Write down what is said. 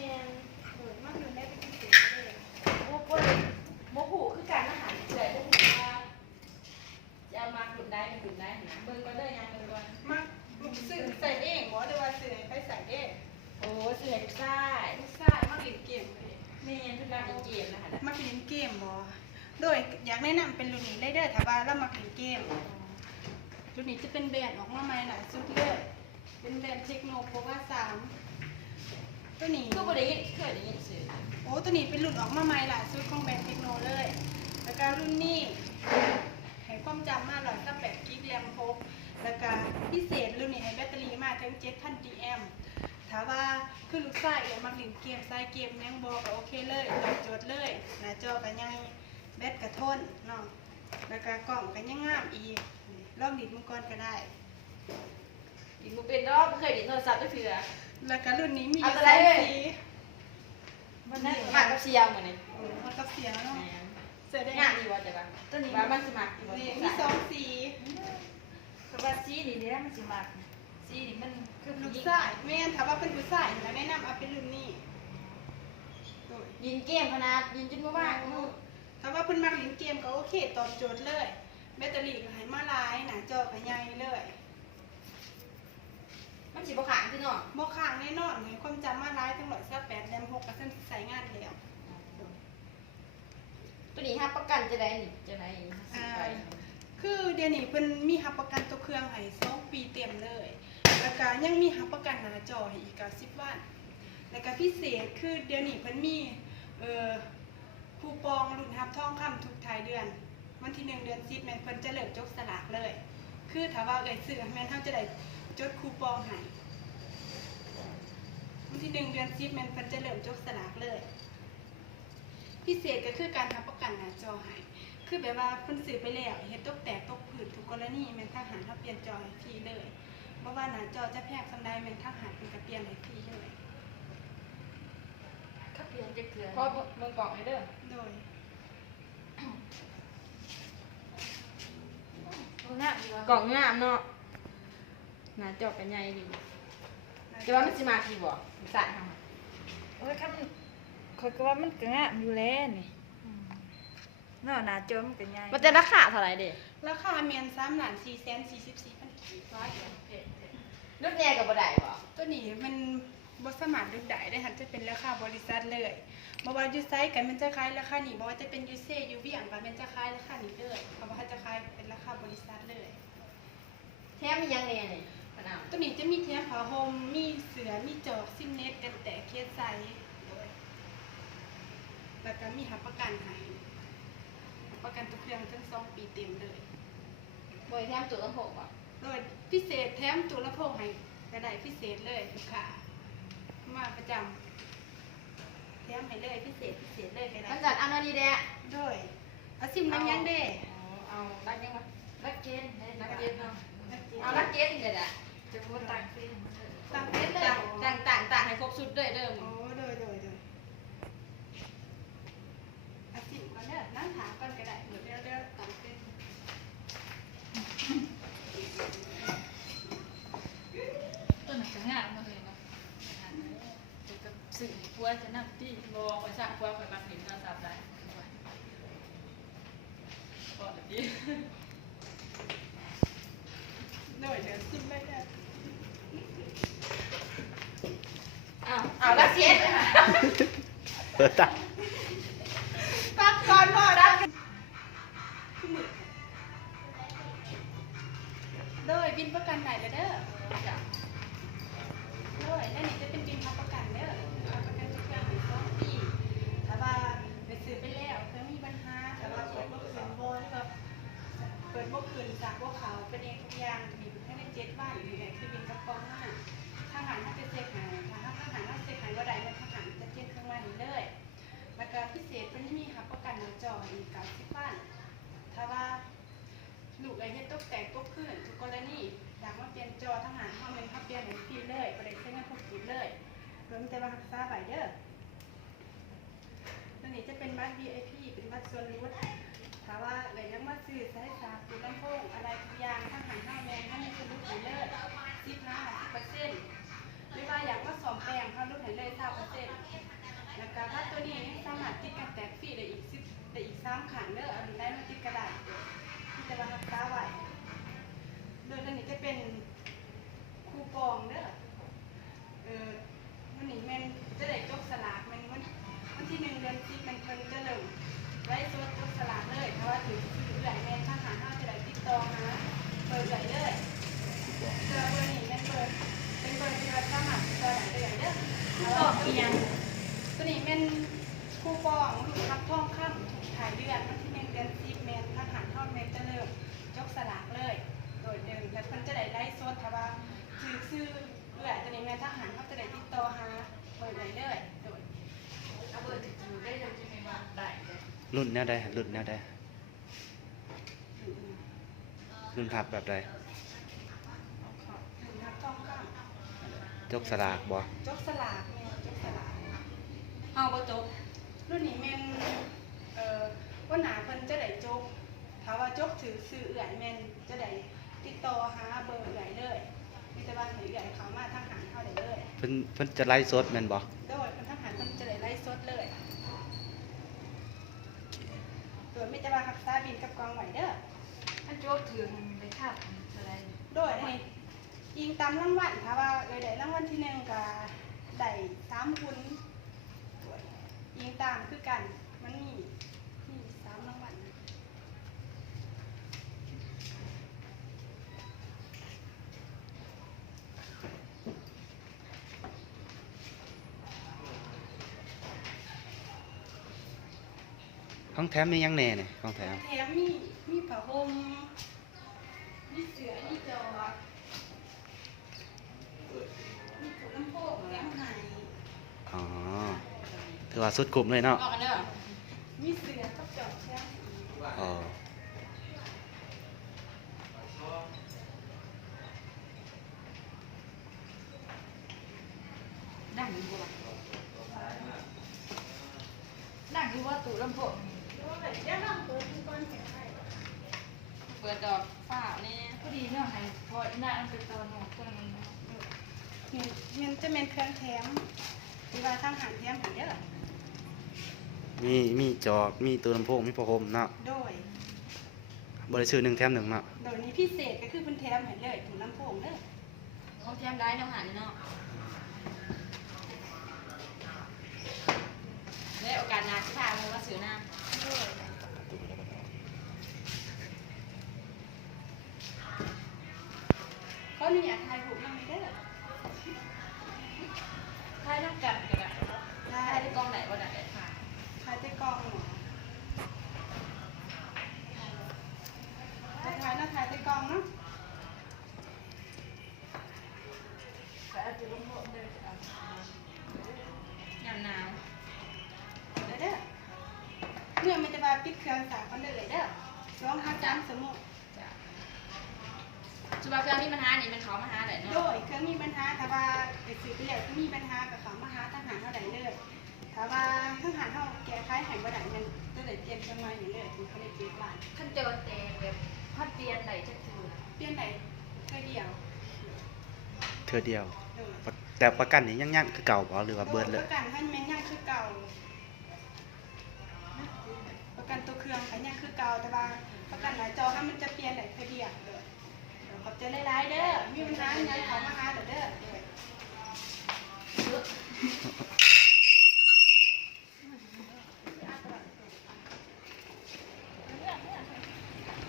แม่มันดูได้เป็นพิเศษเลย โมกุโมกุคือการอาหารเฉยโมกุว่าจะมาขุดได้มันขุดได้นะเบิ่งก็ได้ยังเบิ่งก่อน มักสื่อใส่เองบ่หรือว่าสื่อไปใส่เอง โอ้เสือใช่ ไม่ใช่มักเล่นเกมเลย แม่ทุกการเป็นเกมนะคะ มักเล่นเกมบ่โดยอยากแนะนำเป็นรุ่นนี้ได้เด้อถ้าว่าเรามักเล่นเกมรุ่นนี้จะเป็นแบรนด์ออกมาใหม่หลายสุดเลยเป็นแบรนด์เทคโนโพว่า3ตัวนี้ คือบ่ได้ยินเคยได้ยินสื่อ โอ้ตัวนี้เป็นรุ่นออกมาใหม่ล่าสุดของแบรนด์เทคโนเลยแล้วก็รุ่นนี้ให้ความจำมา128กิกแรมครบแล้วก็พิเศษรุ่นนี้ให้แบตเตอรี่มาถึง 7,000 mAh ถ้าว่าคือลูกชายอยากมาเล่นเกมสายเกมยังบ่ก็โอเคเลยตอบโจทย์เลยหน้าจอก็ใหญ่แบตก็ทนเนาะแล้วก็กล่องก็ยังงามอีกลองดิดมังกรก็ได้ ดิบ่เป็นดอกเคยดิโทรศัพท์ก็คือ แล้วก็รุ่นนี้มี เอา อยู่ ตัวใด 2 เลย สี มันน่ามากับเชียวเหมือนนี่ มันก็เสียเนาะเสื้อแดง งานดีว่าแต่ว่าตัวนี้ว่ามันสมัครดีว่า นี่มี2 สี เพราะว่าสีนี่เดี๋ยวมันสิมักสีนี่มันคือ ลู ผู้ ก หญิง ชายแม่นถ้าว่าเป็นผู้ชายแล้วแนะนำเอาเป็นรุ่นนี้โดย ยินเกมขนาดยินจนบ่ว่า ถ้าว่าเพิ่นมักเล่นเกมก็โอเคตอบโจทย์เลยแบตเตอรี่ก็ให้มาหลายหน้าจอก็ใหญ่เลย มันสิบ่ขางคือเนาะ บ่ค้างแน่นอนให้ความจำมาหลายถึง128แรม6ก็ซั่นสิใช้งานแล้ว ตัวนี้รับประกันจะได้นี่จะได้ไป คือเดี๋ยวนี้เพิ่นมีรับประกันตัวเครื่องให้2 ปีเต็มเลย แล้วก็ยังมีรับประกันหน้าจอให้อีก90 วัน แล้วก็พิเศษคือเดี๋ยวนี้เพิ่นมีคูปองรุ่นรับทองคำทุกท้ายเดือน วันที่1 เดือน 10แม่นเพิ่นจะเริ่มจกสลากเลย คือถ้าว่าซื้อแม่นเฮาจะได้จดคูปองให้วันที่1 เดือน 10แม่นเพิ่นจะเริ่มจกสลากเลย พิเศษก็คือการรับประกันหน้าจอให้ คือแบบว่าเพิ่นซื้อไปแล้วเฮ็ดตกแตกตกผืนทุกกรณีแม่นทหารเฮาเปลี่ยนจอให้ฟรีเลยเพราะว่าหน้าจอจะแพงซำใดแม่นทหารเพิ่นก็เปลี่ยนให้ฟรีเลย เขาเปลี่ยนจะเกลือ พอเบิ่งกล่องให้เด้อ โดย เอาหน้าดีว่าก ล่องงามเนาะหน้าจอกันใหญ่ดีแต่ว่ามันสิมากี่บ่สายเฮา โอ้ยคันข่อยก็ว่ามันก็งามอยู่แล้วนี่เนาะหน้าจอมันก็ใหญ่ มันจะราคาเท่าไหร่เด้ ราคาแม่น3,444,000กีบร้อยเดียว รุ่นแน่ก็บ่ได้บ่ ตัวนี้มันบ่สามารถดึกได้ได้หันจะเป็นราคาบริษัทเลยบ่ว่าอยู่ไสกันมันจะขายราคานี้บ่ว่าจะเป็นอยู่เซอยู่เวียงก็มันจะขายราคานี้เลยเพราะว่าเขาจะขายเป็นราคาบริษัทเลย แถมมีหยังแน่นี่พะนาว ตัวนี้จะมีแถมผ้าห่มมีเสือมีจอกซิมเน็ตกันแตกเคสไซแล้วก็มีรับประกันให้รับประกันตัวเครื่องทั้ง2 ปีเต็มเลย บ่ได้แถมตัวลำโพงบ่ โดยพิเศษแถมตัวลำโพงให้ก็ได้พิเศษเลยลูกค้ามาประจำแถมให้เลยพิเศษเลยก็ได้ มันจัดอันนี้แดะ โดยเอาซิมน้ำยังเด้ เอารักยังบ่ รักเกณฑ์ได้ รั รั ก ก เก เก ณ ณ ฑ์ ฑ์ เนาะ เนาะ เอารักเกณฑ์เด้อดะ จะบ่ต่างเฟซมันเถอะ ตั้งเพชรเลย ต่างให้ครบชุดด้วยเด้อ โอ้โดยเอาซิมก่อนเด้อนั่งถามก่อนก็ได้เดี๋ยวตั้งเพชร ต้นน่ะก็งามมากเลยเนาะตัวกับสื่อพัวจะนำที่ บ่ข่อยสร้างความข่อยมักเห็นโทรศัพท์ได้บ่ได้ดี โดยเดี๋ยวซิมเลยเด้อ เอารักเกณฑ์ เปิดตา ตักก่อนบ่ตักโดยบินประกันไหนเด้อ ด้วยและนี่จะเป็นบินรับประกันเด้อรับประกันทุกอย่างใน2 ปีถ้าว่าไปซื้อไปแล้วเครื่องมีปัญหาแต่ว่าเปิดบ่คืนบ่หรือว่าเปิดบ่คืนจากบ่เขาเป็นเองทุกอย่างมีแค่ใน7 วันนี่แหละคือบินกระป๋องมาทหารเขาจะเช็คให้ถ้าทหารเขาเช็คให้บ่ได้แล้วทหารจะเช็คเครื่องมาให้เลยแล้วก็พิเศษเพิ่นมีรับประกันหน้าจออีก90 วันถ้าว่าลูกไอ้เฮ็ดตกแตกตกพื้นทุกกรณีอยากมาเปลี่ยนจอทหารเฮาแม่นเฮาเปลี่ยนให้ฟรีเลยบ่ได้ใช้เงินพกติดเลยรวมแต่ว่ารักษาไว้เด้อตัวนี้จะเป็นบัตร VIP เป็นบัตรส่วนลดถ้าว่าเลยยังมาซื้อสายสาปูลำโพงอะไรทุกอย่างทหารเฮาแม่นเฮามีส่วนลดให้เลย15-10%หรือว่าอยากมาซ่อมแปลงเฮาลดให้เลย20% ตัวนี้สามารถติดกันแตกฟรีได้อีก3ขันเด้ออันได้มาติดกระดาษที่จะมารักษาไว้โดยตัวนี้จะเป็นคูปองเด้อวันนี้แม่นจะได้จกสลากแม่นวันที่1 เดือน 10มันเพิ่นจะเริ่มไล่สดจกสลากเลยเพราะว่าถือซื้อหลายแม่นทหารเฮาจะได้ติดต่อหาเปิดได้เลยเบอร์นี้แม่นเป็นเบอร์ที่ว่าสามารถติดต่อได้เลยเด้อ บอกเอียง ตัวนี้เป็นคูปองลูกทับทองคำถูกถ่ายเดือนวันที่1 เดือน 10แม่นทหารเฮาแม่นจะเริ่มจกสลากเลยโดยเดิมแล้วเพิ่นจะได้ไล่สดถ้าว่าซื้อเอื้อตัวนี้แม่นทหารเฮาจะได้ติดต่อหาเปิดได้เลยโดย เอาเบอร์ถึงได้ยังจะไม่ว่าได้เลย รุ่นแนวใดรุ่นแนวใดรุ่นหับแบบใด ลูกทับทองค ยกสลากบ่ ำจกสลากแม่นจกสลาก เอาบ่จบ รุ่นนี้แม่นว่าหนาเพิ่นจะได้จกถ้าว่าจกถือซื้อเอื้อยแม่นจะได้ติดต่อหาเบอร์เอื้อยเลยมีแต่ว่าให้เอื้อยเข้ามาทางหารเฮาได้เลย เพิ่นจะไลฟ์สดแม่นบ่ โดยคนทหารเพิ่นจะได้ไล่สดเลยโดยไม่จะว่ารักษาบินกับกองไหวเด้อ ถ้าโจกถือมันไปคาบอะไร โดยในยิงตามรางวัลถ้าว่าได้รางวัลที่1ก็ได้3ทุนยิงตามคือกันมันมี3รางวัล ของแถมมีหยังแหน่เนี่ยของแถม แถมมีผ้าห่มมีเสือมีจอบมีถุงลำโพงแถมให้ อ๋อถือว่าสุดกลุ่มเลยเนาะ ออกกันเด้อ มีเสือกับจอบแถมให้ อ๋อ ดังอยู่บ่ดังอยู่ว่าตู้ลำโพง โดยเดี๋ยวเราเปิดดูก่อนแถมให้ เปิดดอกฝ้านี่ พอดีเนาะให้พอหน้าอันเป็นตอนหนูตัวนึง มันจะเป็นเครื่องแถมหรือว่าทางหารแถมให้เด้อ มีจอกมีตัวลำโพงมีผ้าห่มเนาะ โดย บ่ได้ซื้อ1 แถม 1เนาะ โดยนี้พิเศษก็คือเพิ่นแถมให้เลยถุงลำโพงเด้อ เขาเตรียมได้เนาะหันเนาะได้โอกาสงานที่พามึงมาซื้อหน้า เขาอนุญาตถ่ายรูปนำเด้อ ถ่ายน้ำกันก็ได้ ถ่า ถ่าย ย ที่กล้องไหนก็ได้ค่ะ ถ่ายใต้กล้องหมอถ่ายนะถ่ายใต้กล้องเนาะ แต่อาจจะลำโพงเดินเอา ยามหนาว เด้อเมื่อมันจะมาปิดเครื่องสากมันได้เลยเด้อ2-3 ชั่วโมง จ้ะจุฬาเครื่องมีปัญหานี่มันเขามาหาแหละ โด เนาะ ยเครื่องมีปัญหาถ้าว่าไปซื้อไปแล้วมีปัญหากับเขามาหาทหารเท่าใดเลยถ้าว่าทหารเฮาแก้ไขให้บ่ได้มันจะได้เปลี่ยนเครื่องใหม่อย่างเลยถึงเขาได้เปลี่ยนบ้าน ขั้นเจอแต่แบบพัดเปลี่ยนไหนจะถือ เปลี่ยนได้แค่เดียว เทื่อเดียว โดย แต่ประกันนี่ยังคือเก่าบ่หรือว่าเบิดเลย ประกันให้แม่นยังคือเก่า ประกันตัวเครื่องก็ยังคือเก่าแต่ว่าประกันหน้าจอให้มันจะเปลี่ยนได้แค่เดียวเด้อเดี๋ยวขอบใจหลายๆเด้อมีปัญหาหยังเขามา